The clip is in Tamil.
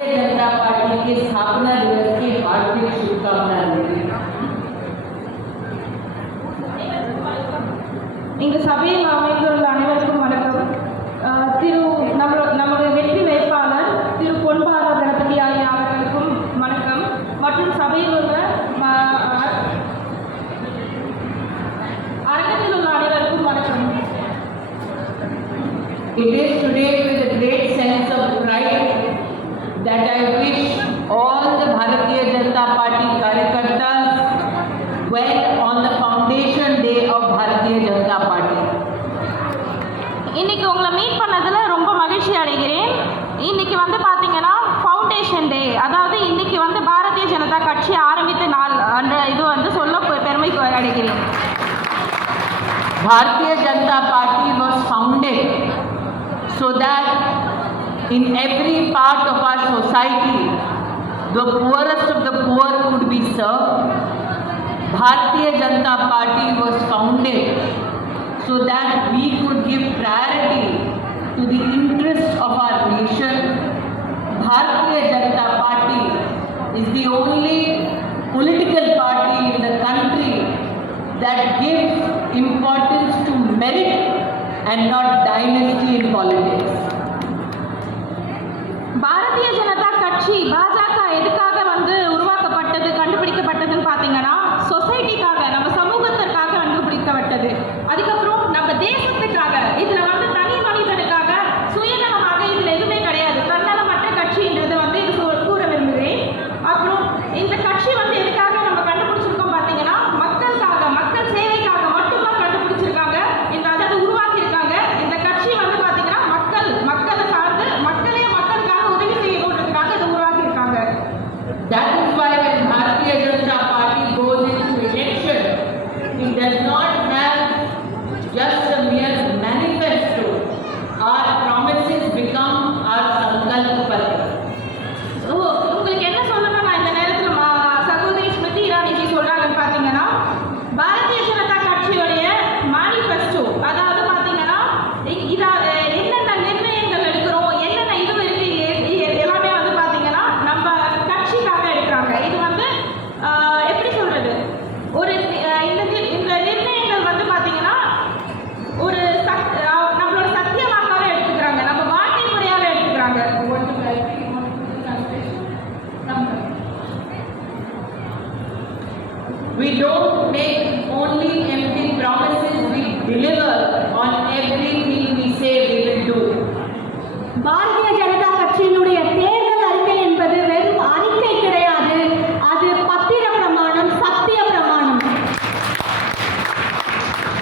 जनता पार्टी के स्थापना दिवस की हार्दिक शुभकामनाएं। இந்த சபையில் அமைந்துள்ள அனைவருக்கும் வணக்கம். நம்முடைய வெற்றி வேட்பாளர் திரு பொன்பார கணபதி ஐயா அவர்களுக்கும் வணக்கம் மற்றும் சபையில் உள்ள அரங்கத்தில் உள்ள அனைவருக்கும் வணக்கம். It is today with a great sense of pride that I wish all the Bharatiya Janata Party Karyakartas well on the foundation day of Bharatiya Janata Party. இன்னைக்கு உங்களை மீட் பண்ணதுல ரொம்ப மகிழ்ச்சி அடைகிறேன். இன்னைக்கு பாத்தீங்கன்னா ஃபவுண்டேஷன் டே, அதாவது இன்னைக்கு பாரதிய ஜனதா கட்சி ஆரம்பித்த நாள் அந்த இது சொல்ல பெருமை அடைகிறேன். Bharatiya Janata Party was founded so that in every part of our society the poorest of the poor could be served. Bharatiya Janata Party was founded so that we could give priority to the interests of our nation. Bharatiya Janata Party is the only political party in the country that gives importance to merit and not dynasty in politics. Bharatiya Janata கட்சி பாஜக எதுக்காக உருவாக்கப்பட்டது கண்டுபிடிக்கப்பட்டதுன்னு பார்த்தீங்கன்னா சொசைட்டிக்காக, நம்ம சமூகத்திற்காக கண்டுபிடிக்கப்பட்டது. அதுக்கப்புறம் நம்ம தேசத்துக்காக. இதுல தனி மனிதனுக்காக சுயநலமாக இதுல எதுவுமே கிடையாது. தன்னலமற்ற கட்சின்றது இது கூற விரும்புகிறேன். அப்புறம் இந்த கட்சி எதுக்காக நம்ம கண்டுபிடிச்சிருக்கோம் பார்த்தீங்கன்னா மக்களுக்காக, மக்கள் சேவைக்காக மட்டும்தான் கண்டுபிடிச்சிருக்காங்க. அதாவது உருவாக்கியிருக்காங்க. இந்த கட்சி பார்த்தீங்கன்னா மக்களை சார்ந்து மக்களே மக்களுக்காக உதவி செய்யணுன்றதுக்காக இது உருவாக்கியிருக்காங்க. That is why when Bharatiya Janata Party goes into election, it does not have just a mere manifesto. Our promises become our sankalp patra. உங்களுக்கு என்ன சொல்லணும், நான் இந்த நேரத்தில் சகோதரி ஸ்மிருதி இரானிஜி சொல்றாங்கன்னு பார்த்தீங்கன்னா பாரதிய ஜனதா கட்சியுடைய மேனிஃபெஸ்டோ, அதாவது பார்த்தீங்கன்னா என்னென்ன நிர்ணயங்கள் எடுக்கிறோம், என்னென்ன இது இருக்கு, எல்லாமே பார்த்தீங்கன்னா நம்ம கட்சிக்காக எடுக்கிறாங்க. இது எப்படி சொல்றது, ஒரு இந்த நிர்ணயங்கள் பார்த்தீங்கன்னா ஒரு நம்மளோட சத்தியமாக எடுத்துக்கிறாங்க, நம்ம வாழ்க்கை முறையாக எடுத்துக்கிறாங்க. We don't make only empty promises, we deliver on everything we say we will do.